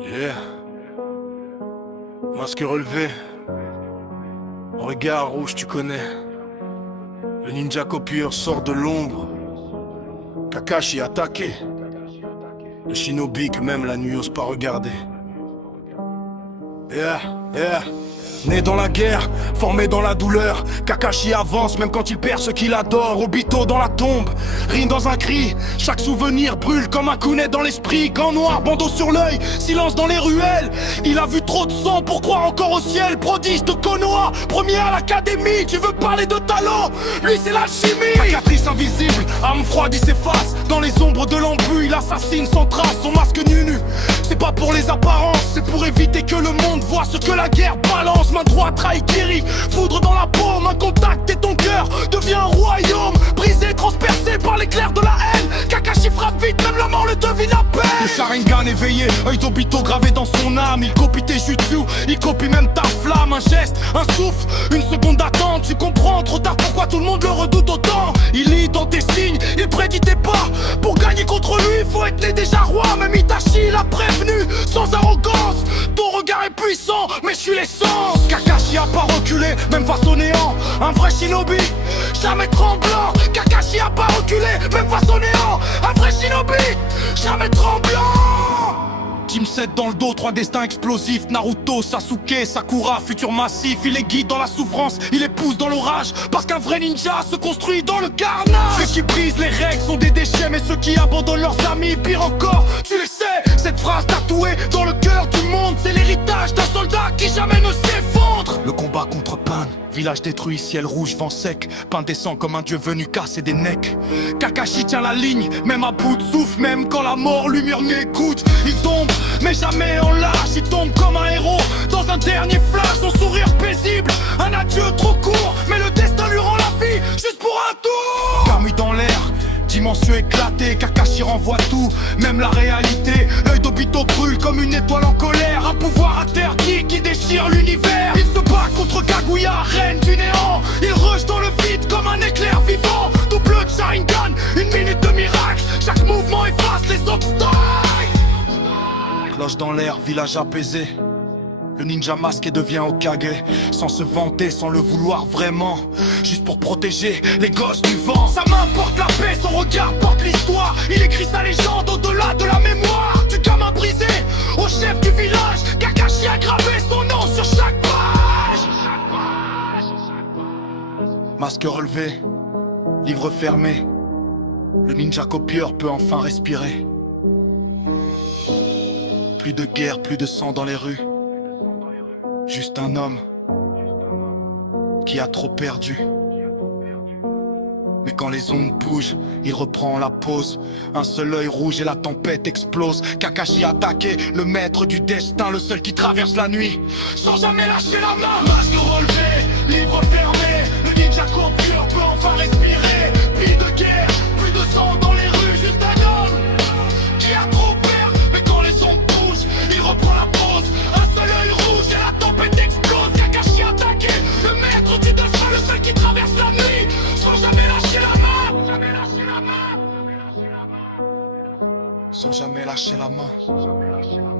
Yeah. Masque relevé. Regard rouge, tu connais. Le ninja copieur sort de l'ombre. Kakashi attaqué. Le shinobi que même la nuit ose pas regarder. Yeah, yeah. Né dans la guerre, formé dans la douleur, Kakashi avance même quand il perd ce qu'il adore. Obito dans la tombe, rime dans un cri. Chaque souvenir brûle comme un kunai dans l'esprit. Gant noir, bandeau sur l'œil, silence dans les ruelles. Il a vu trop de sang pour croire encore au ciel. Prodige de Konoha, premier à l'académie. Tu veux parler de talent, lui c'est l'alchimie. Cicatrice invisible, âme froide il s'efface. Dans les ombres de l'embu, il assassine sans trace. Son masque nu, c'est pas pour les apparences, c'est pour éviter que le monde voit ce que la guerre balance. Main droite, Raikiri, foudre dans la paume. Un contact et ton cœur devient un royaume. Brisé, transpercé par l'éclair de la haine. Kakashi frappe vite, même la mort le devine à peine. Le Sharingan éveillé, œil d'Obito gravé dans son âme. Il copie tes jutsu, il copie même ta flamme. Un geste, un souffle, une seconde d'attente. Tu comprends trop tard pourquoi tout le monde le redoute autant. Il lit dans tes signes, il prédit tes pas. Pour gagner contre lui, faut être né déjà roi. Même Itachi l'a prévenu, sans arrogance. Ton regard est puissant, mais je suis l'essence. Kakashi a pas reculé, même face au néant. Un vrai shinobi, jamais tremblant. Kakashi a pas reculé, même face au néant. Un vrai shinobi, jamais tremblant. Team 7 dans le dos, 3 destins explosifs. Naruto, Sasuke, Sakura, futur massif. Il est guide dans la souffrance, il est pousse dans l'orage. Parce qu'un vrai ninja se construit dans le carnage. Ceux qui brisent les règles sont des déchets, mais ceux qui abandonnent leurs amis, pire encore, tu le sais. Cette phrase tatouée dans le cœur du monde, c'est l'héritage d'un soldat qui jamais ne s'effondre. Le combat contre Pain, village détruit, ciel rouge, vent sec. Pain descend comme un dieu venu casser des necks. Kakashi tient la ligne, même à bout de souffle. Même quand la mort lui murmure écoute. Il tombe, mais jamais en lâche. Il tombe comme un héros dans un dernier flash. Son sourire paisible, un adieu trop court. Mais le destin lui rend la vie juste pour un tour. Camus dans l'air, dimension éclatée. Kakashi renvoie tout, même la réalité. L'œil d'Obito brûle comme une étoile en colère. Un pouvoir interdit qui déchire l'univers. Il se bat contre Kaguya, reine du néant. Il rush dans le vide comme un éclair vivant. Double de Sharingan, une minute de miracle. Chaque mouvement efface les obstacles. Cloche dans l'air, village apaisé. Le ninja masqué devient Hokage. Sans se vanter, sans le vouloir vraiment. Juste pour protéger les gosses du vent. Sa main porte la paix, son regard porte l'histoire. Il écrit sa légende au-delà de la mémoire. Du gamin brisé au chef du village. Kakashi a gravé son nom sur chaque page. Masque relevé, livre fermé. Le ninja copieur peut enfin respirer. Plus de guerre, plus de sang dans les rues. Juste un homme qui a trop perdu. Mais quand les ondes bougent, il reprend la pause. Un seul œil rouge et la tempête explose. Kakashi attaqué, le maître du destin, le seul qui traverse la nuit sans jamais lâcher la main. Masque relevé, livre fermé. Le ninja copieur peut enfin respirer. Plus de guerre, plus de sang dans les rues. Juste un homme qui a trop perdu. Mais quand les ondes bougent, il reprend la pause. Un seul œil rouge et la tempête explose. Kakashi attaqué, le maître du destin, le seul qui traverse la nuit sans jamais lâcher la main. Sans jamais lâcher la main.